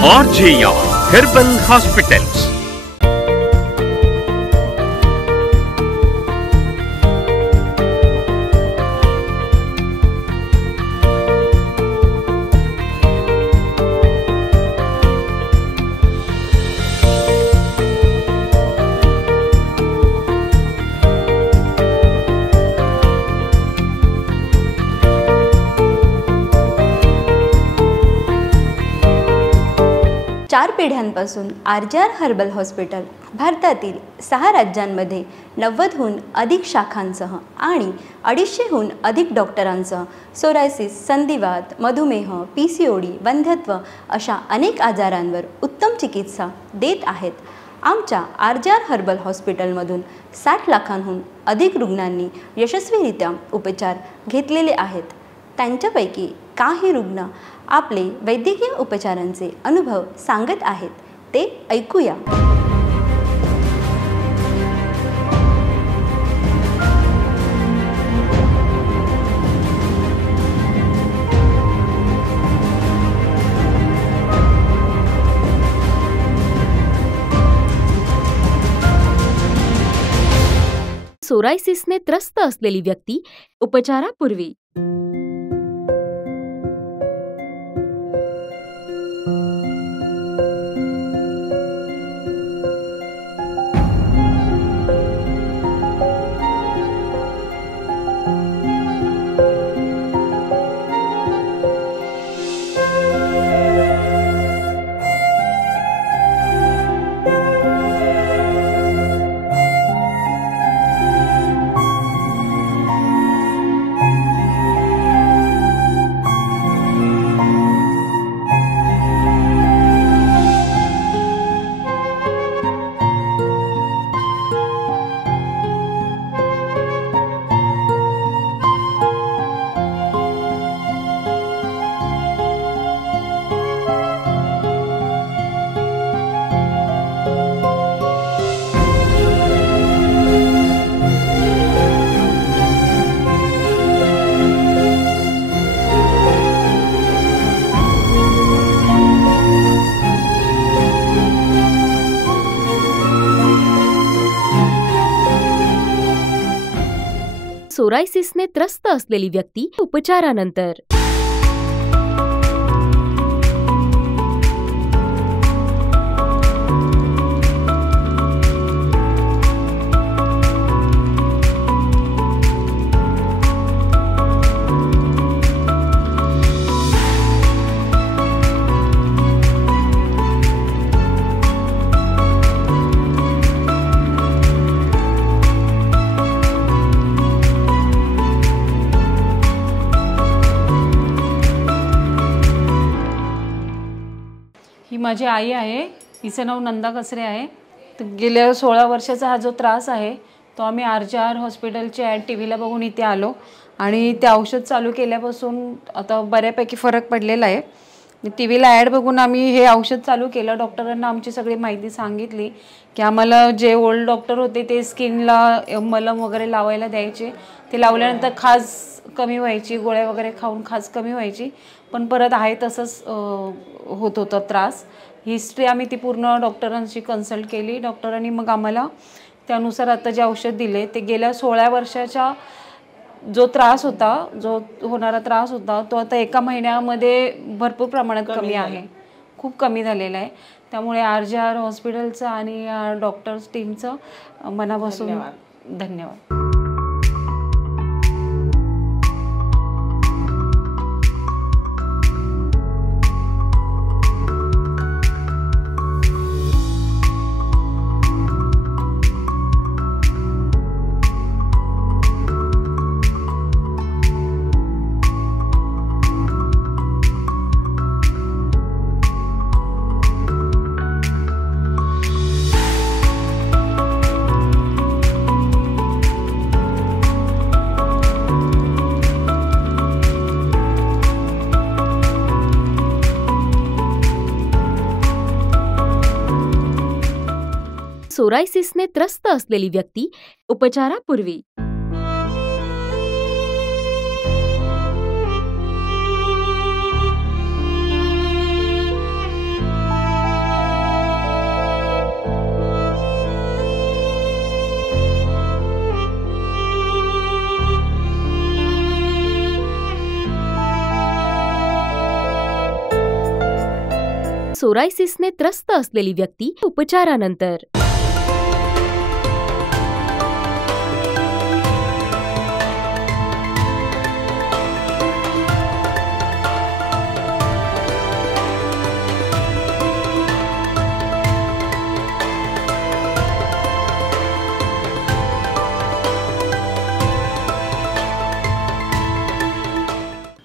RJR Herbal Hospitals. चार पिढ्यांपासून RJR herbal hospital भारतातील 6 राज्यांमध्ये 90हून अधिक शाखांसह आणि 250हून अधिक डॉक्टरांसह सोरायसिस, संधिवात, मधुमेह, PCOD, वंध्यत्व अशा अनेक आजारांवर उत्तम चिकित्सा देत आहेत। आमच्या RJR हर्बल हॉस्पिटलमधून 60 लाखांहून अधिक रुग्णांनी यशस्वीरित्या उपचार घेतलेले आहेत। त्यांच्यापैकी काही रुग्ण आपले वैद्यकीय उपचारांचे अनुभव सांगत आहेत, ते ऐकूया। सोरायसिसने त्रस्त असलेली व्यक्ती उपचारापूर्वी सोरायसिसने त्रस्त असलेली व्यक्ती उपचारानंतर ही माझी आई आहे, हिचं नाव नंदा कसरे आहे। तर गेल्या 16 वर्षाचा हा जो त्रास आहे तो आम्ही RJR हॉस्पिटलची ॲड टीव्हीला बघून इथे आलो आणि ते औषध चालू केल्यापासून आता बऱ्यापैकी फरक पडलेला आहे। टीव्हीला ॲड बघून आम्ही हे औषध चालू केलं। डॉक्टरांना आमची सगळी माहिती सांगितली की आम्हाला जे ओल्ड डॉक्टर होते ते स्किनला मलम वगैरे लावायला द्यायचे, ते लावल्यानंतर खाज कमी व्हायची, गोळ्या वगैरे खाऊन खाज कमी व्हायची, पण परत आहे तसंच होत होता त्रास। हिस्ट्री आम्ही ती पूर्ण डॉक्टरांशी कन्सल्ट केली। डॉक्टरांनी मग आम्हाला त्यानुसार आता जे औषध दिले ते गेल्या 16 वर्षाचा जो त्रास होता, जो होणारा त्रास होता तो आता 1 महिन्यामध्ये भरपूर प्रमाणात कमी आहे, खूप कमी झालेला आहे। त्यामुळे RJR हॉस्पिटलचं आणि डॉक्टर्स टीमचं मनापासून धन्यवाद। सोरायसिसने त्रस्त असलेली व्यक्ती उपचारापूर्वी सोरायसिसने त्रस्त असलेली व्यक्ती उपचारानंतर.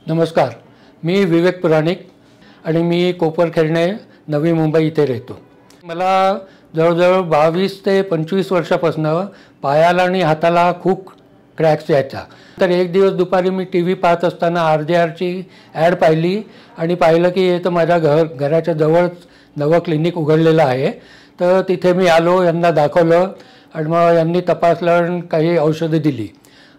नमस्कार, मी विवेक पुराणिक आणि मी कोपरखेरणे, नवी मुंबई इथे राहतो. मला जवळजवळ 22 ते 25 वर्षापासून पायाला आणि हाताला खूप क्रॅक्स यायचा. तर एक दिवस दुपारी मी TV पाहत असताना RJRची ॲड पाहिली आणि पाहिलं की हे तर माझ्या घराच्या जवळच नवं क्लिनिक उघडलेलं आहे. तर तिथे मी आलो, यांना दाखवलं आणि मग यांनी तपासलं आणि काही औषधं दिली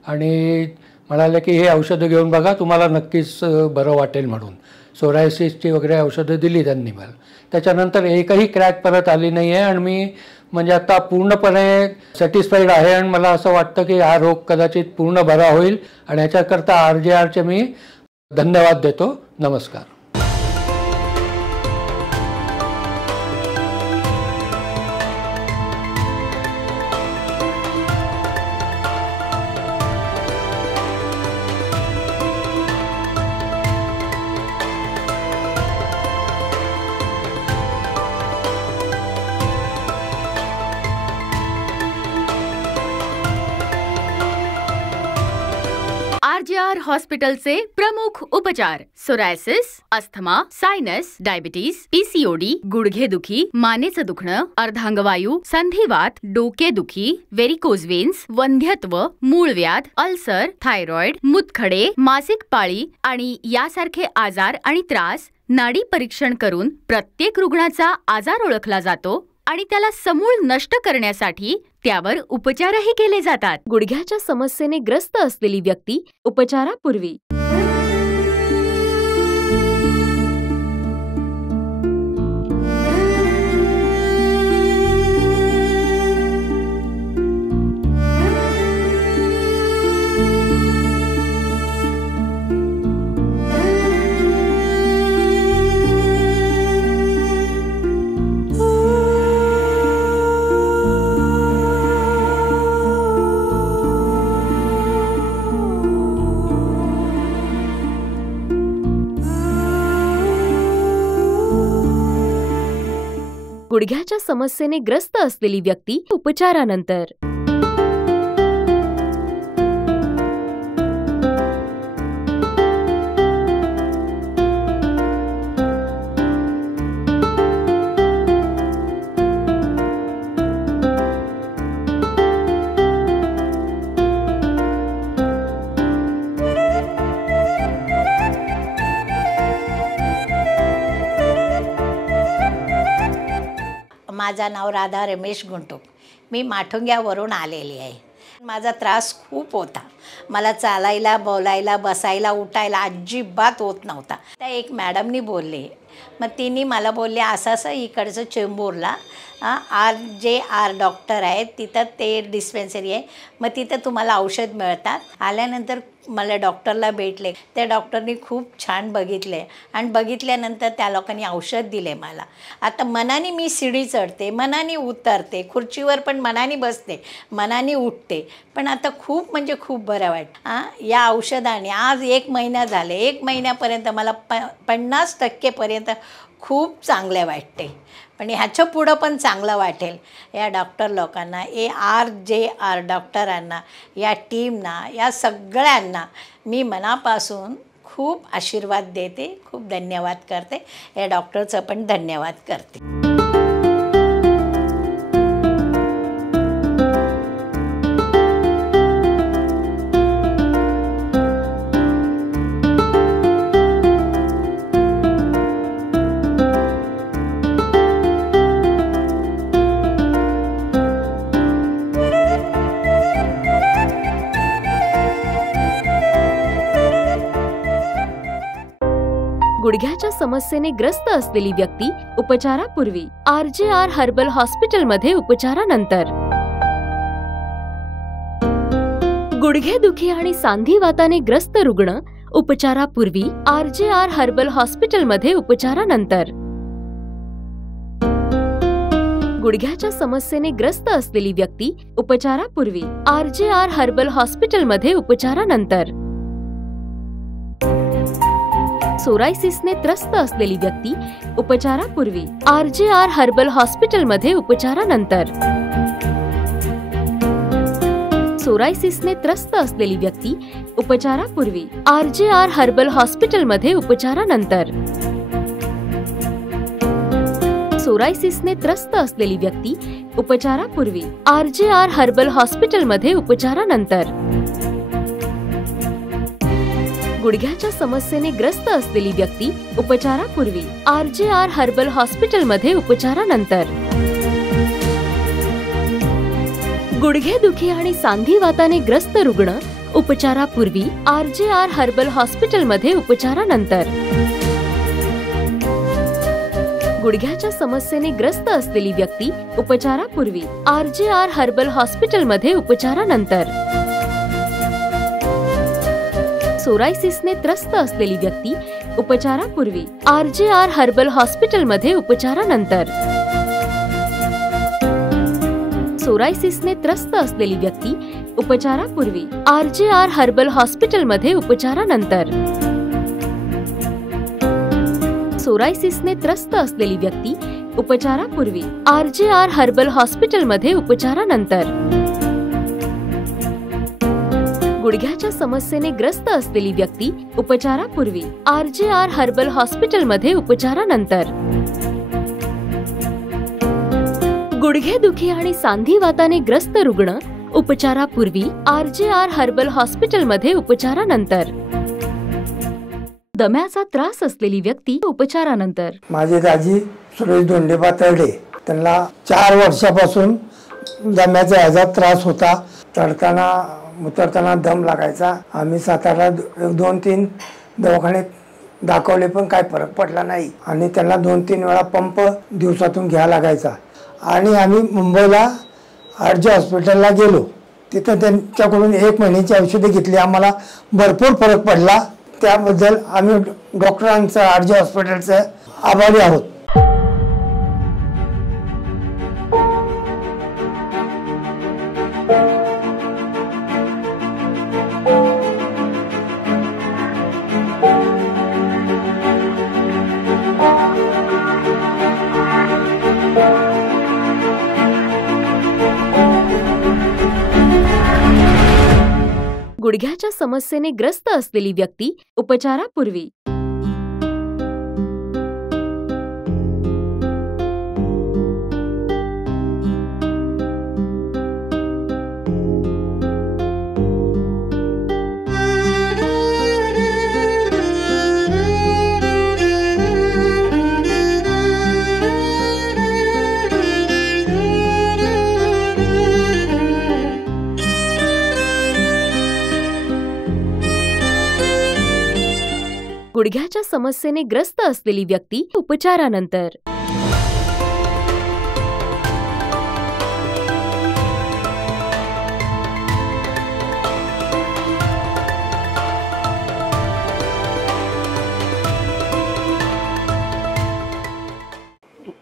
आणि म्हणाले की हे औषधं घेऊन बघा, तुम्हाला नक्कीच बरं वाटेल म्हणून. सोरायसिसची वगैरे औषधं दिली त्यांनी मला. त्याच्यानंतर एकही क्रॅक परत आली नाही आहे आणि मी म्हणजे आता पूर्णपणे सॅटिस्फाईड आहे आणि मला असं वाटतं की हा रोग कदाचित पूर्ण बरा होईल आणि ह्याच्याकरता RJRचे मी धन्यवाद देतो. नमस्कार. RJR हॉस्पिटलचे प्रमुख उपचार: psoriasis, asthma, sinus, diabetes, PCOD, गुडघेदुखी, मानेचं दुखणं, अर्धांगवायू, संधिवात, डोकेदुखी, व्हेरिकोज वेन्स, वंध्यत्व, मूळव्याध, अल्सर, थायरॉइड, मूतखडे, मासिक पाळी आणि यासारखे आजार आणि त्रास नाडी परीक्षण करून प्रत्येक रुग्णाचा आजार ओळखला जातो आणि त्याला समूळ नष्ट करण्यासाठी त्यावर उपचारही केले जातात. गुडघ्याच्या समस्येने ग्रस्त असलेली व्यक्ती उपचारापूर्वी. गुडघ्याच्या समस्येने ग्रस्त असलेली व्यक्ती उपचारानंतर. माझं नाव राधा रमेश गुंटूक. मी माठुंग्यावरून आलेली आहे. माझा त्रास खूप होता. मला चालायला, बोलायला, बसायला, उठायला अजिबात होत नव्हता. त्या एक मॅडमनी बोलले, मग तिने मला बोलले असं इकडचं चेंबूरला RJR डॉक्टर आहेत, तिथं ते डिस्पेन्सरी आहे, मग तिथं तुम्हाला औषध मिळतात. आल्यानंतर मला डॉक्टरला भेटले. त्या डॉक्टरनी खूप छान बघितले आणि बघितल्यानंतर त्या लोकांनी औषध दिले मला. आता मनाने मी शिडी चढते, मनाने उतरते, खुर्चीवर पण मनाने बसते, मनाने उठते. पण आता खूप म्हणजे खूप बरं वाटतं. या औषधाने आज 1 महिना झाले. 1 महिन्यापर्यंत मला 50% खूप चांगले वाटते. पण ह्याच्या पुढं पण चांगलं वाटेल. या डॉक्टर लोकांना, RJR डॉक्टरांना, या टीमना, या सगळ्यांना मी मनापासून खूप आशीर्वाद देते, खूप धन्यवाद करते. या डॉक्टरचं पण धन्यवाद करते. गुडघ्याच्या समस्येने ग्रस्त असलेली व्यक्ती उपचारापूर्वी. RJR हर्बल हॉस्पिटलमध्ये उपचारानंतर. गुडघेदुखी आणि सांधिवाताने ग्रस्त रुग्ण उपचारापूर्वी. RJR हर्बल हॉस्पिटलमध्ये उपचारानंतर. गुडघ्याच्या समस्येने ग्रस्त असलेली व्यक्ती उपचारापूर्वी RJR हर्बल हॉस्पिटलमध्ये उपचारानंतर. सोरायसिसने त्रस्त असलेली व्यक्ती उपचारापूर्वी RJR हर्बल हॉस्पिटलमध्ये उपचारानंतर. सोरायसिसने त्रस्त असलेली व्यक्ती उपचारापूर्वी RJR हर्बल हॉस्पिटलमध्ये उपचारानंतर. सोरायसिसने त्रस्त असलेली व्यक्ती उपचारापूर्वी RJR हर्बल हॉस्पिटलमध्ये उपचारानंतर. गुडघ्याच्या समस्येने ग्रस्त असलेली व्यक्ती उपचारापूर्वी RJR हर्बल हॉस्पिटलमध्ये उपचारानंतर. गुडघेदुखी आणि सांधिवाताने ग्रस्त रुग्ण उपचारापूर्वी RJR हर्बल हॉस्पिटलमध्ये उपचारानंतर. गुडघ्याच्या समस्येने ग्रस्त असलेली व्यक्ती उपचारापूर्वी RJR हर्बल हॉस्पिटलमध्ये उपचारानंतर. सोरायसिसने त्रस्त असलेली व्यक्ती उपचारापूर्वी RJR हर्बल हॉस्पिटलमध्ये उपचारानंतर. सोरायसिसने त्रस्त असलेली व्यक्ती उपचारापूर्वी RJR हर्बल हॉस्पिटलमध्ये उपचारानंतर. सोरायसिसने त्रस्त असलेली व्यक्ती उपचारापूर्वी RJR हर्बल हॉस्पिटलमध्ये उपचारानंतर. गुडघ्याच्या समस्येने ग्रस्त असलेली व्यक्ती उपचारापूर्वी RJR हर्बल हॉस्पिटलमध्ये उपचारानंतर. गुडघेदुखी आणि सांधिवाताने ग्रस्त रुग्ण उपचारापूर्वी RJR हर्बल हॉस्पिटलमध्ये उपचारानंतर. दम्याचा त्रास असलेली व्यक्ती उपचारानंतर. माझी दाजी सुरेश दोंडेबा तरडे, त्यांना 4 वर्षापासून दम्याचा ह्याचा त्रास होता. चढताना उतरताना दम लागायचा. आम्ही सातारा 2-3 दवाखाने दाखवले पण काय फरक पडला नाही आणि त्यांना 2-3 वेळा पंप दिवसातून घ्यावा लागायचा. आणि आम्ही मुंबईला RJ हॉस्पिटलला गेलो. तिथं त्यांच्याकडून 1 महिन्याची औषधे घेतली. आम्हाला भरपूर फरक पडला. त्याबद्दल आम्ही डॉक्टरांचं RJ हॉस्पिटलचं आभारी आहोत. गुडघ्याच्या समस्येने ग्रस्त असलेली व्यक्ती उपचारापूर्वी गुडघ्याच्या समस्येने ग्रस्त असलेली व्यक्ती उपचारानंतर.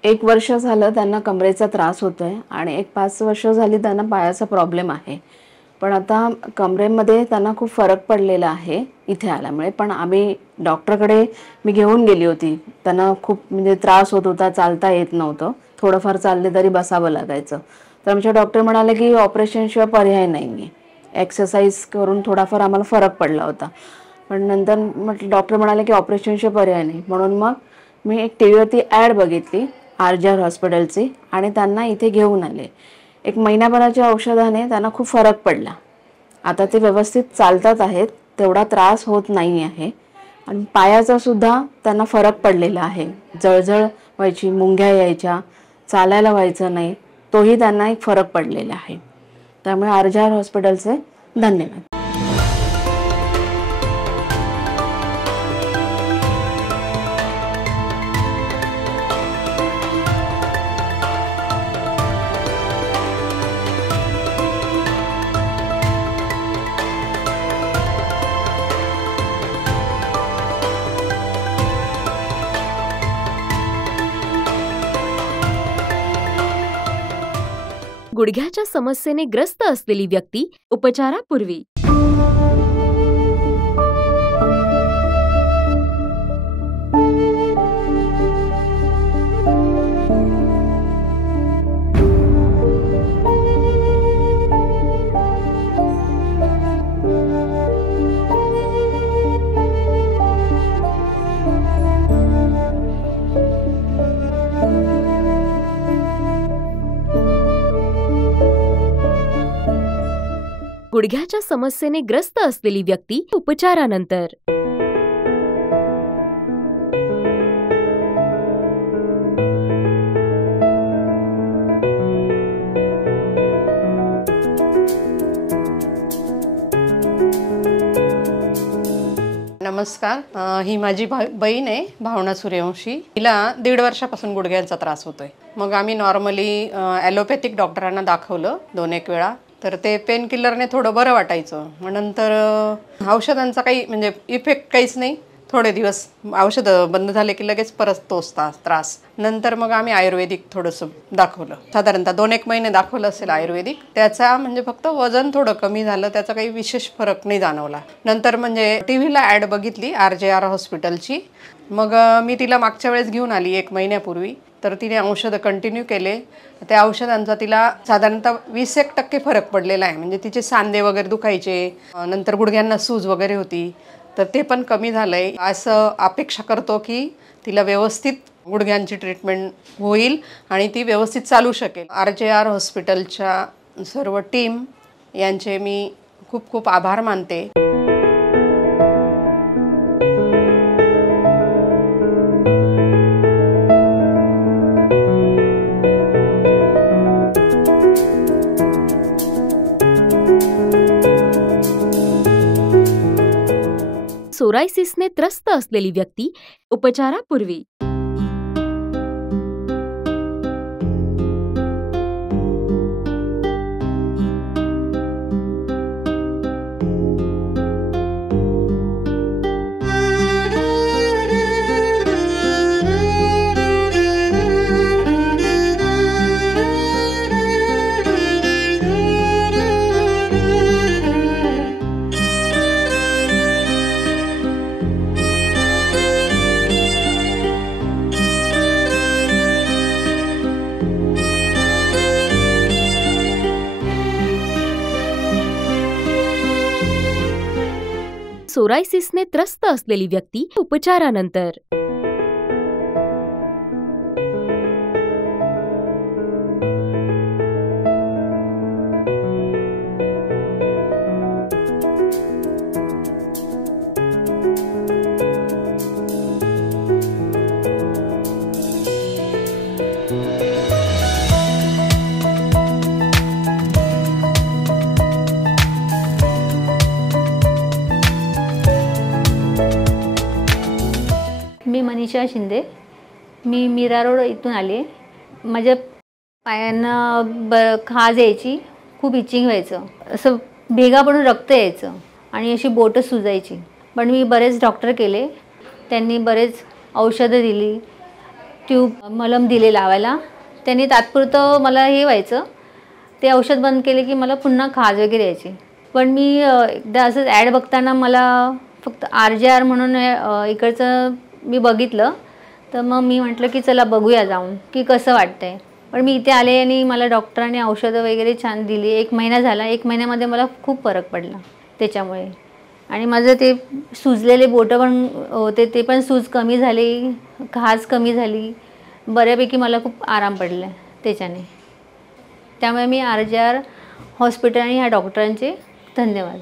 एक वर्ष झालं त्यांना कमरेचा त्रास होतोय आणि 5 वर्ष झाली त्यांना पायाचा प्रॉब्लेम आहे. पण आता कमरेमध्ये त्यांना खूप फरक पडलेला आहे इथे आल्यामुळे. पण आम्ही डॉक्टरकडे मी घेऊन गेली होती. त्यांना खूप म्हणजे त्रास होत होता, चालता येत नव्हतं. थोडंफार चालले तरी बसावं लागायचं. तर आमचे डॉक्टर म्हणाले की ऑपरेशनशिवाय पर्याय नाही आहे. एक्सरसाइज करून थोडाफार आम्हाला फरक पडला होता. पण नंतर म्हटलं डॉक्टर म्हणाले की ऑपरेशनशिवाय पर्याय नाही. म्हणून मग मी एक टीव्हीवरती ॲड बघितली RJR हॉस्पिटलची आणि त्यांना इथे घेऊन आले. 1 महिन्याभराच्या औषधाने त्यांना खूप फरक पडला. आता ते व्यवस्थित चालतात आहेत, तेवढा त्रास होत नाही आहे. आणि पायाचा सुद्धा त्यांना फरक पडलेला आहे. जळजळ व्हायची, मुंग्या यायच्या, चालायला व्हायचं नाही, तोही त्यांना एक फरक पडलेला आहे. त्यामुळे RJR हॉस्पिटलचे धन्यवाद. गुडघ्याच्या समस्येने ग्रस्त असलेली व्यक्ती उपचारापूर्वी. गुडघ्याच्या समस्येने ग्रस्त असलेली व्यक्ती उपचारानंतर. नमस्कार, ही माझी बहीण आहे भावना सूर्यवंशी. तिला 1.5 वर्षापासून गुडघ्यांचा त्रास होतोय. मग आम्ही नॉर्मली ॲलोपॅथिक डॉक्टरांना दाखवलं 2-1 वेळा. तर ते पेन किलरने थोडं बरं वाटायचं. मग नंतर औषधांचा काही म्हणजे इफेक्ट काहीच नाही. थोडे दिवस औषधं बंद झाले की लगेच परत तोच त्रास. नंतर मग आम्ही आयुर्वेदिक थोडंसं दाखवलं. साधारणतः 2-1 महिने दाखवलं असेल आयुर्वेदिक. त्याचा म्हणजे फक्त वजन थोडं कमी झालं, त्याचा काही विशेष फरक नाही जाणवला. नंतर म्हणजे टीव्हीला ॲड बघितली RJR हॉस्पिटलची. मग मी तिला मागच्या वेळेस घेऊन आली 1 महिन्यापूर्वी. तर तिने औषधं कंटिन्यू केले. त्या औषधांचा तिला साधारणतः 20% फरक पडलेला आहे. म्हणजे तिचे सांधे वगैरे दुखायचे, नंतर गुडघ्यांना सूज वगैरे होती, तर ते पण कमी झालं आहे. असं अपेक्षा करतो की तिला व्यवस्थित गुडघ्यांची ट्रीटमेंट होईल आणि ती व्यवस्थित चालू शकेल. RJR हॉस्पिटलच्या सर्व टीम यांचे मी खूप खूप आभार मानते. सोरायसिसने त्रस्त असलेली व्यक्ती उपचारापूर्वी. सोरायसिसने त्रस्त असलेली व्यक्ती उपचारानंतर. मी मनीषा शिंदे. मी मीरा रोड इथून आले. माझ्या पायांना खाज यायची, खूप इचिंग व्हायचं, असं भेगा पडून रक्त यायचं आणि अशी बोटं सुजायची. पण मी बरेच डॉक्टर केले, त्यांनी बरेच औषधं दिली, ट्यूब मलम दिले लावायला. त्यांनी तात्पुरतं मला हे व्हायचं, ते औषध बंद केले की मला पुन्हा खाज वगैरे यायची. पण मी एकदा असंच ॲड बघताना मला फक्त RJR म्हणून इकडचं मी बघितलं, तर मग मी म्हटलं की चला बघूया जाऊन की कसं वाटतं आहे. पण मी इथे आले आणि मला डॉक्टरांनी औषधं वगैरे छान दिली. 1 महिना झाला, 1 महिन्यामध्ये मला खूप फरक पडला त्याच्यामुळे. आणि माझं ते सुजलेले बोटं पण होते, ते पण सूज कमी झाली, खाज कमी झाली, बऱ्यापैकी मला खूप आराम पडला त्याच्याने. त्यामुळे मी RJR हॉस्पिटल आणि ह्या डॉक्टरांचे धन्यवाद.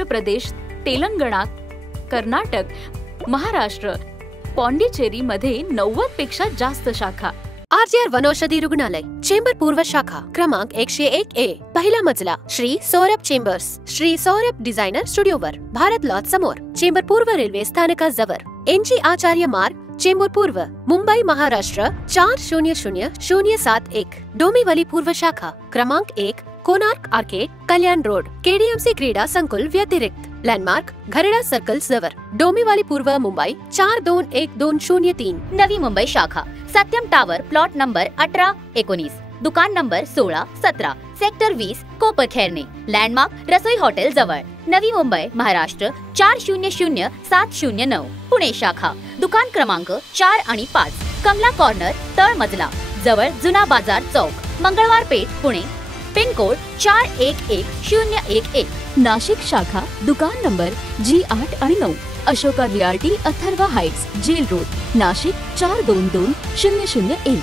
आंध्र प्रदेश, तेलंगणा, कर्नाटक, महाराष्ट्र, पॉंडिचेरी मध्ये 90 पेक्षा जास्त शाखा. RJR वनौषधी रुग्णालय, चेंबर पूर्व शाखा, क्रमांक 101A, पहिला मजला, श्री सौरभ चेंबर्स, श्री सौरभ डिझायनर स्टुडिओवर, भारत लॉज समोर, चेंबर पूर्व रेल्वे स्थानकाजवळ, NG आचार्य मार्ग, चेंबूर पूर्व, मुंबई महाराष्ट्र 400071. डोंबिवली पूर्व शाखा, क्रमांक 1, कोणार्क आर्केड, कल्याण रोड, KDMC क्रीडा संकुल व्यतिरिक्त, लँडमार्क घरडा सर्कल जवळ, डोंबिवली पूर्व, मुंबई 421203. नवी मुंबई शाखा, सत्यम टावर, प्लॉट नंबर 18-19, दुकान नंबर 16-17, सेक्टर 20, कोपरखैरणे, लँडमार्क रसोई हॉटेल जवळ, नवी मुंबई महाराष्ट्र 400709. पुणे शाखा, दुकान क्रमांक 4 आणि 5, कमला कॉर्नर, तळ मजला, जवळ जुना बाजार चौक, मंगळवार पेठ, पुणे, पिन कोड 411011. नाशिक शाखा, दुकान नंबर G8 आणि 9, Ashoka realty, Atharva heights, jail road, Nashik 422001.